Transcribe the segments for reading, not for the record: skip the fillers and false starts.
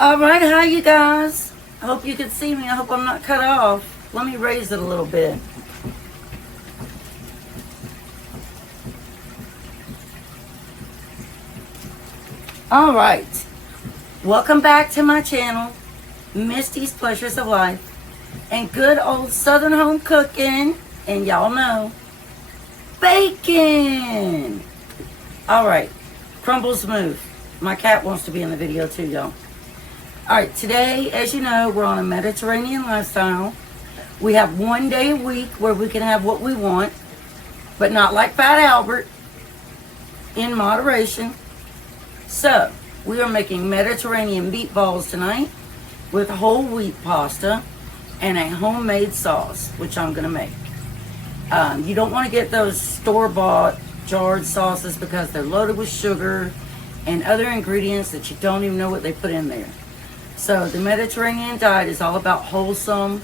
Alright, hi you guys. I hope you can see me. I hope I'm not cut off. Let me raise it a little bit. Alright. Welcome back to my channel, Misty's Pleasures of Life. And good old Southern home cooking. And y'all know, bacon. Alright. Crumbles move. My cat wants to be in the video too, y'all. Alright, today, as you know, we're on a Mediterranean lifestyle. We have 1 day a week where we can have what we want, but not like Fat Albert, in moderation. So, we are making Mediterranean meatballs tonight with whole wheat pasta and a homemade sauce, which I'm going to make. You don't want to get those store-bought jarred sauces because they're loaded with sugar and other ingredients that you don't even know what they put in there. So the Mediterranean diet is all about wholesome,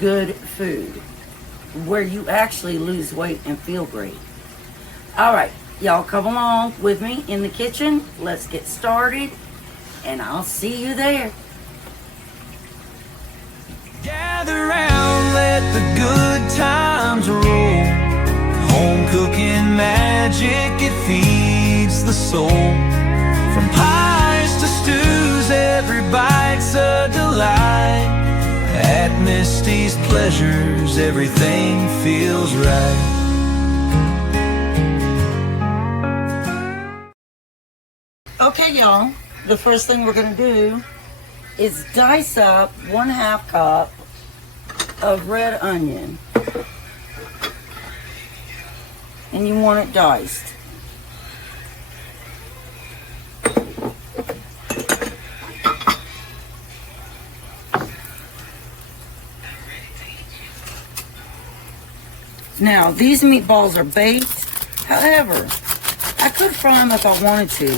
good food, where you actually lose weight and feel great. All right, y'all come along with me in the kitchen. Let's get started, and I'll see you there. Gather round, let the good times roll. Home cooking magic, it feeds the soul. From pies to stews, every bite's a delight. At Misty's Pleasures, everything feels right. Okay, y'all, the first thing we're gonna do is dice up 1/2 cup of red onion. And you want it diced. Now, these meatballs are baked. However, I could fry them if I wanted to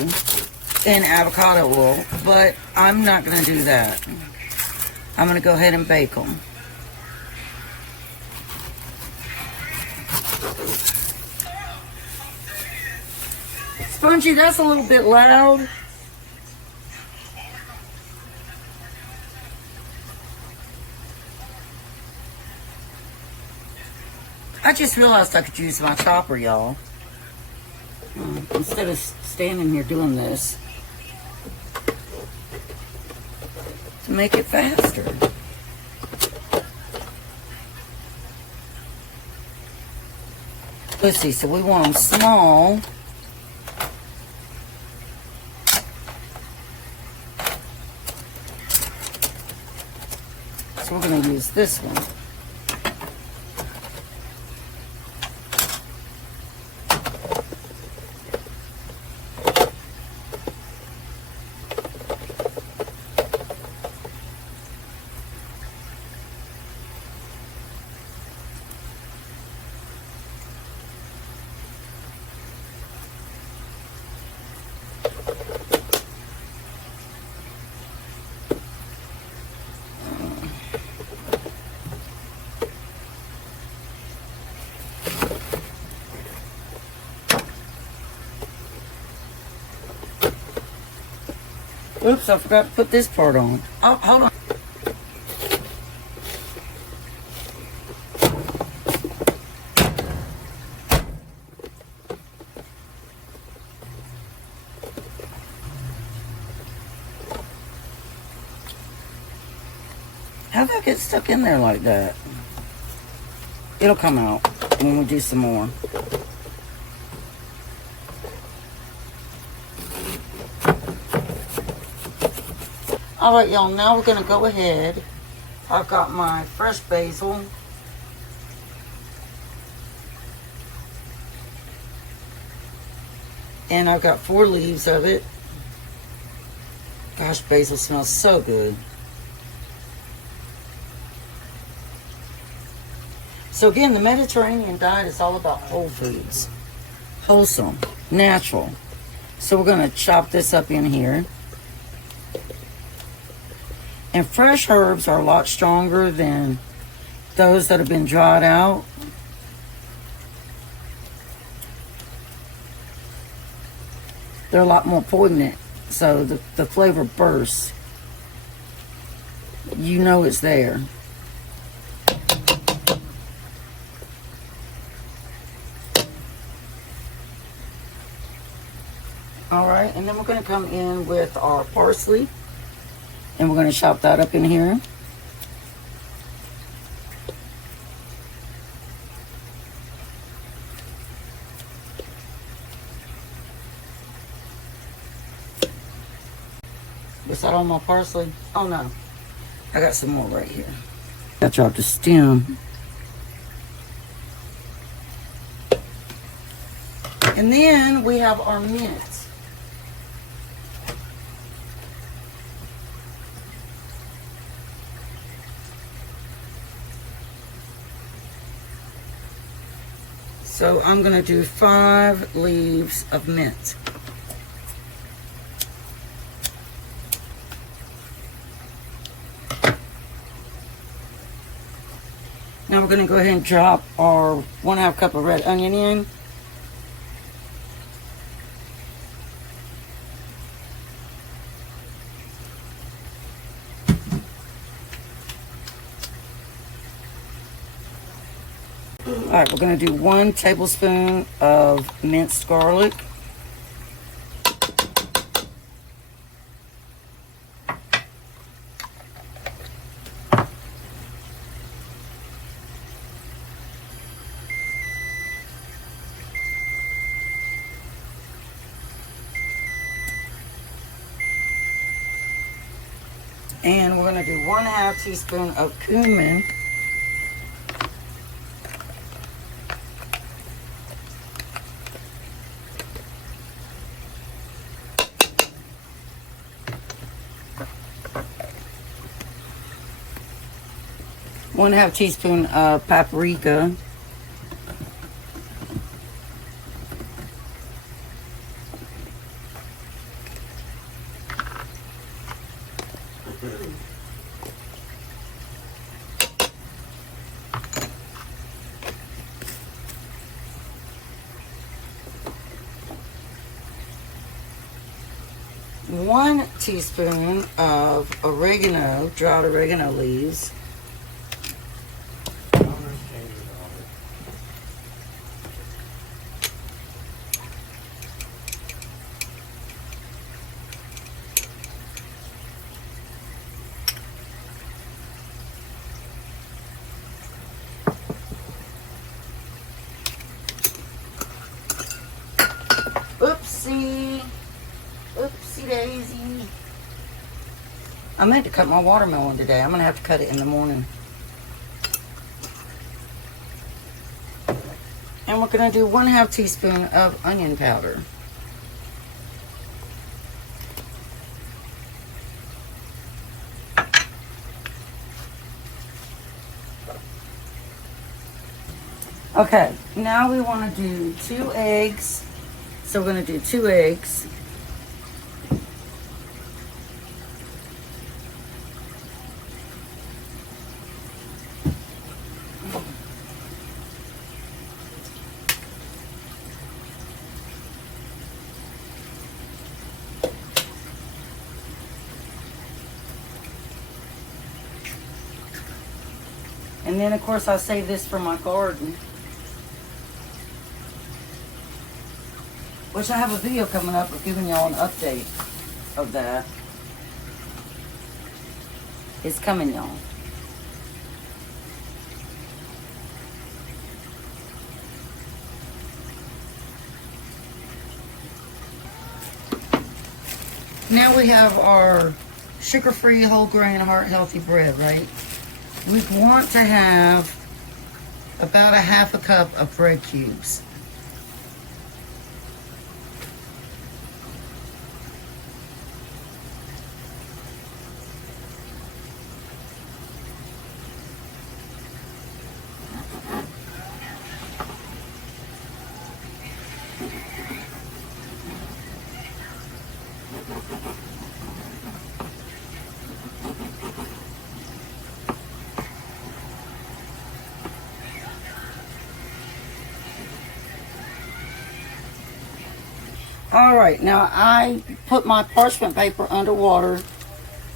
in avocado oil, but I'm not going to do that. I'm going to go ahead and bake them. Spongy, that's a little bit loud. I just realized I could use my chopper, y'all. Instead of standing here doing this. To make it faster. Let's see, so we want them small. So we're going to use this one. Oops, I forgot to put this part on. Oh, hold on. How'd that get stuck in there like that? It'll come out when we do some more. Alright, y'all, now we're going to go ahead. I've got my fresh basil. And I've got 4 leaves of it. Gosh, basil smells so good. So again, the Mediterranean diet is all about whole foods. Wholesome, natural. So we're going to chop this up in here. And fresh herbs are a lot stronger than those that have been dried out. They're a lot more poignant, so the flavor bursts You know it's there. All right, and then we're going to come in with our parsley, and we're going to chop that up in here. Is that all my parsley? Oh no, I got some more right here. I chopped the stem. And then we have our mint. So I'm going to do 5 leaves of mint. Now we're going to go ahead and drop our 1/2 cup of red onion in. All right, we're going to do 1 tablespoon of minced garlic. And we're going to do 1/2 teaspoon of cumin. One half teaspoon of paprika. One teaspoon of oregano, dried oregano leaves. Oopsie daisy. I meant to cut my watermelon today. I'm going to have to cut it in the morning. And we're going to do 1/2 teaspoon of onion powder. Okay, now we want to do 2 eggs. So we're going to do 2 eggs. And then, of course, I save this for my garden, which I have a video coming up of giving y'all an update of that. It's coming, y'all. Now we have our sugar-free, whole grain, heart-healthy bread, right? We want to have about 1/2 cup of bread cubes. All right, now I put my parchment paper underwater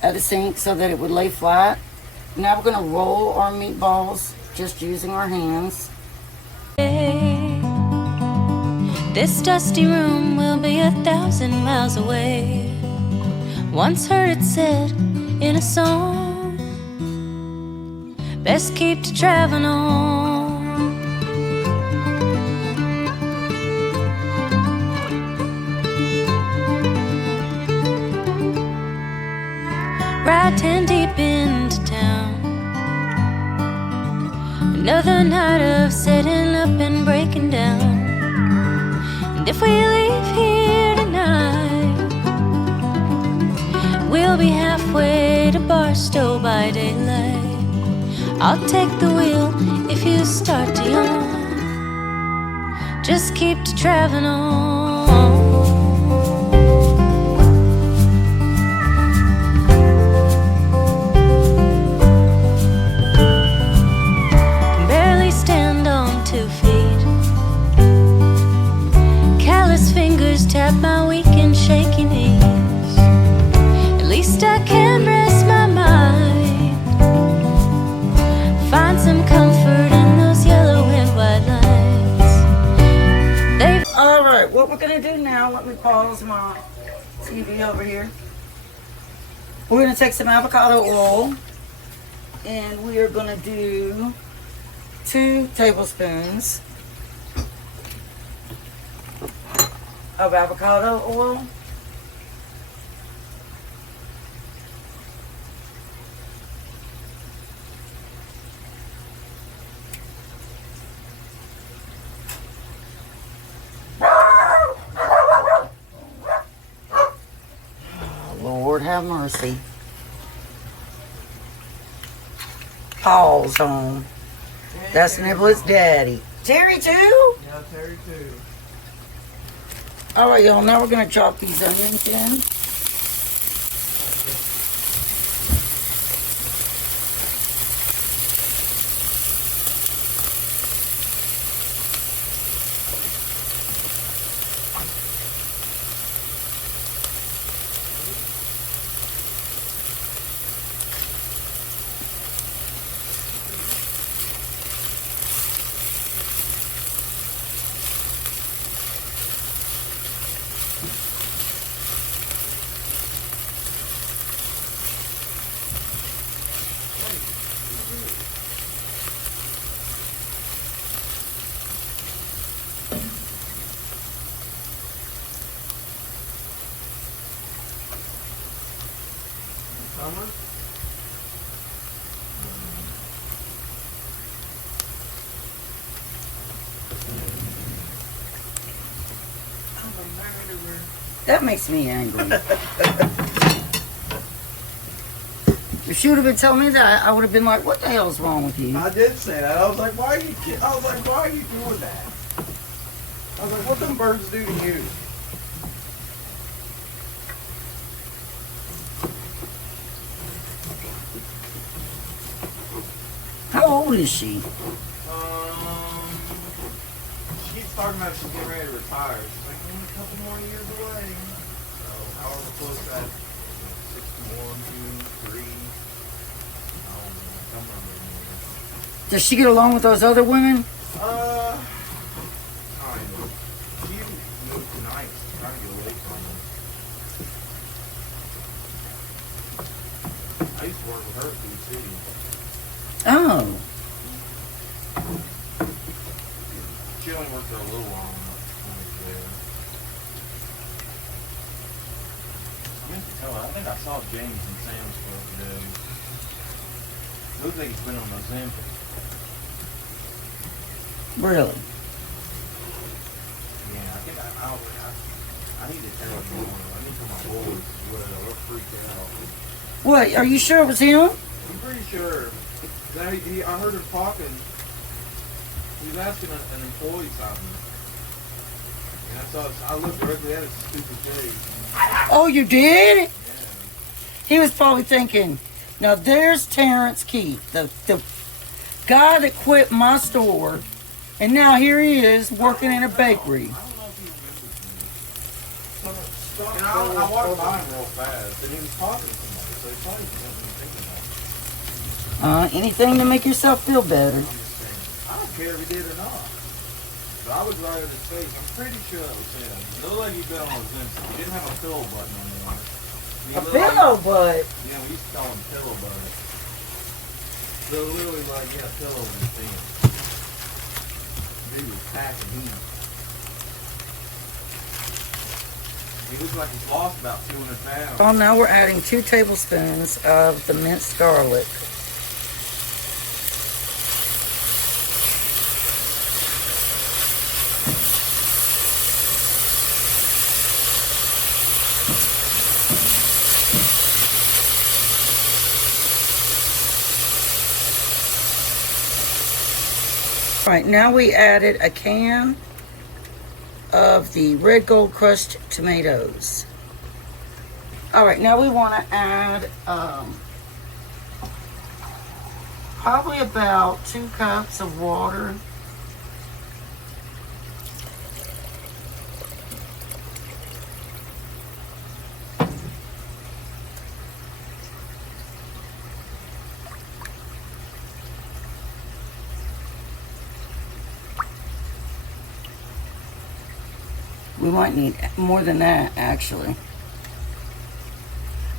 at the sink so that it would lay flat. Now we're going to roll our meatballs just using our hands. This dusty room will be 1,000 miles away. Once heard it said in a song, best keep to traveling on. Ride 10 deep into town. Another night of setting up and breaking down. And if we leave here tonight, we'll be halfway to Barstow by daylight. I'll take the wheel if you start to yawn. Just keep to traveling on. Can barely stand on 2 feet. Callous fingers tap my weak and shaky knees. At least I can rest my mind, find some comfort in those yellow and white lines. All right, what we're going to do now, let me pause my TV over here. We're going to take some avocado oil, and we are going to do 2 tablespoons of avocado oil. Lord have mercy. Paul's home. That's Nibble's daddy. Terry too? Yeah, Terry too. Alright y'all, now we're going to chop these onions in. Summer? That makes me angry. If she would have been telling me that, I would have been like, what the hell's wrong with you? I did say that. I was like, why are you doing that? I was like, what them birds do to you? How old is she? She keeps talking about she's getting ready to retire. She's like, only a couple more years away. So, however close that 61, 2, 3. I don't know. Does she get along with those other women? Kind of. She moved tonight, trying to get away from them. I used to work with her at Food City. Oh. She only worked there a little while when I was there. I meant to tell her, I think I saw James and Sam's Club today. Looks like he's been on Ozempic. Really? Yeah, I think I need to tell her more. I need to tell my boys as well. They're freaked out. What, are you sure it was him? I'm pretty sure. Now I heard him talking. He was asking an employee something. And I looked directly at his stupid face. Oh, you did? Yeah. He was probably thinking, now there's Terrence Keith, the guy that quit my store, and now here he is working in a bakery. I don't know if he remembers me. And I walked by him real fast, and he was talking to somebody. so he probably doesn't even think about it. Anything to make yourself feel better. I'm just saying. I don't care if he did or not. But I looked right at his face. I'm pretty sure that was him. It looked like he'd been on his Vincent. He didn't have a pillow button on the arm. A pillow butt. Yeah, we used to call him pillow button. So literally like, yeah, pillow in his pants. Dude was packing heat. He looks like he's lost about 200 pounds. Well, now we're adding 2 tablespoons of the minced garlic. All right, now we added a can of the red gold crushed tomatoes. All right, now we want to add probably about 2 cups of water. We might need more than that, actually.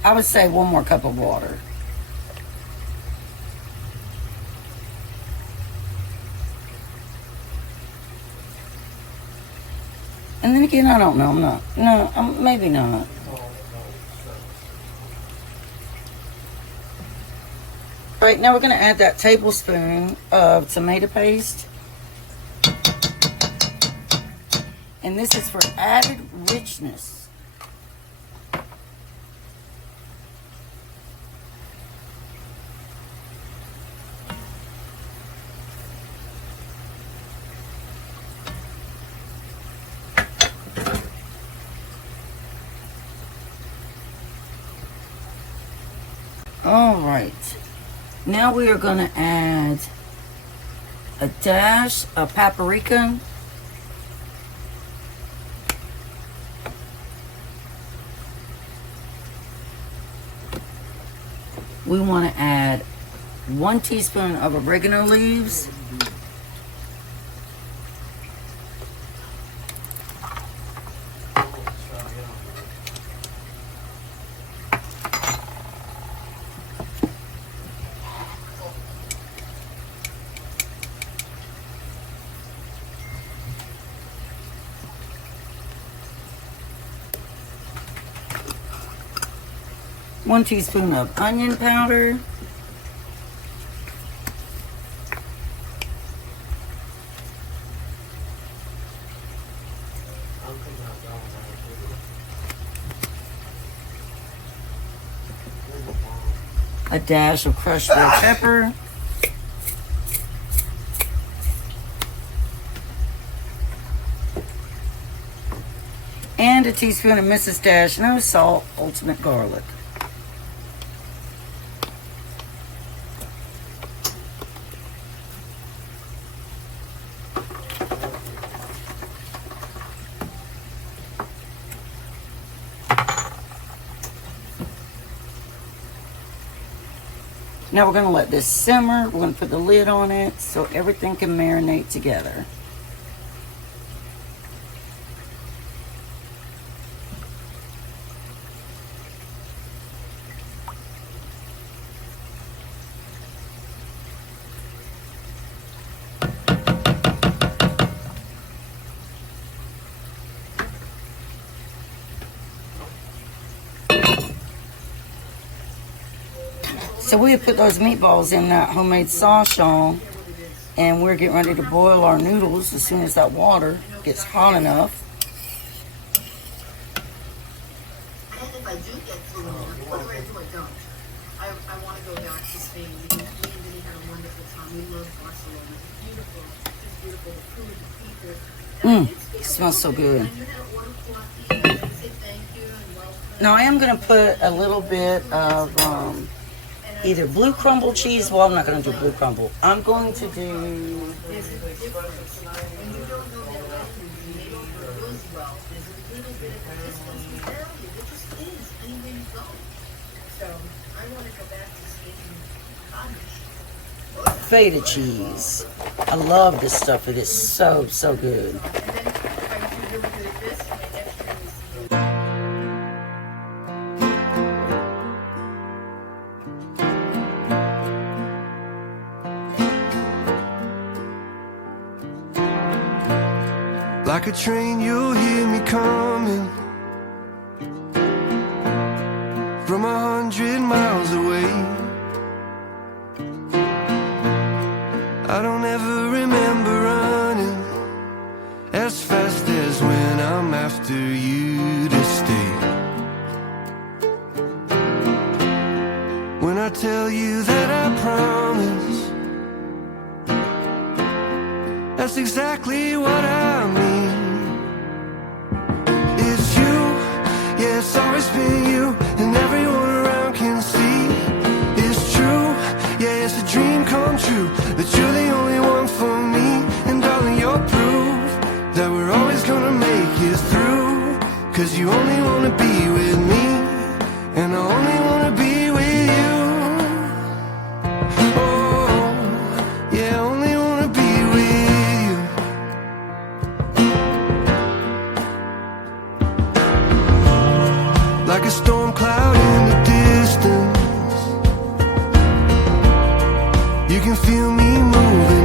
I would say 1 more cup of water. And then again, I don't know. Maybe not. All right, now we're going to add that tablespoon of tomato paste. And this is for added richness. All right. Now we are going to add a dash of paprika. We want to add 1 teaspoon of oregano leaves. One teaspoon of onion powder. A dash of crushed red pepper. And a teaspoon of Mrs. Dash No Salt Ultimate Garlic. Now we're going to let this simmer. We're going to put the lid on it so everything can marinate together. So we have put those meatballs in that homemade sauce, y'all, and we're getting ready to boil our noodles as soon as that water gets hot enough. And if I do get fluent, whether I do or don't, I want to go back to Spain because me and Vinny had a wonderful time. We love Barcelona. It's beautiful. It's beautiful. The food, the people. It smells so good. And you had to order coffee and say thank you and welcome. Now I am going to put a little bit of either blue crumble cheese. Well, I'm not going to do blue crumble. I'm going to do... There's a difference. When you don't know their language and they don't know yours well, there's a little bit of resistance in the area. There just is anywhere you go. So I want to go back to speaking cottage. Feta cheese. I love this stuff. It is so, so good. And then if I do really good at this, my next thing is Like a train, you'll hear me coming from 100 miles away. I don't ever remember running as fast as when I'm after you to stay. When I tell you that I promise, that's exactly what I mean. It's you, yeah, it's always been you, and everyone around can see. It's true, yeah, it's a dream come true, that you're the only one for me. And darling, you're proof that we're always gonna make it through. Cause you only wanna be with me, and I only wanna be with you. Oh, yeah, I only wanna be with you. Like a storm cloud in the distance, you can feel me moving.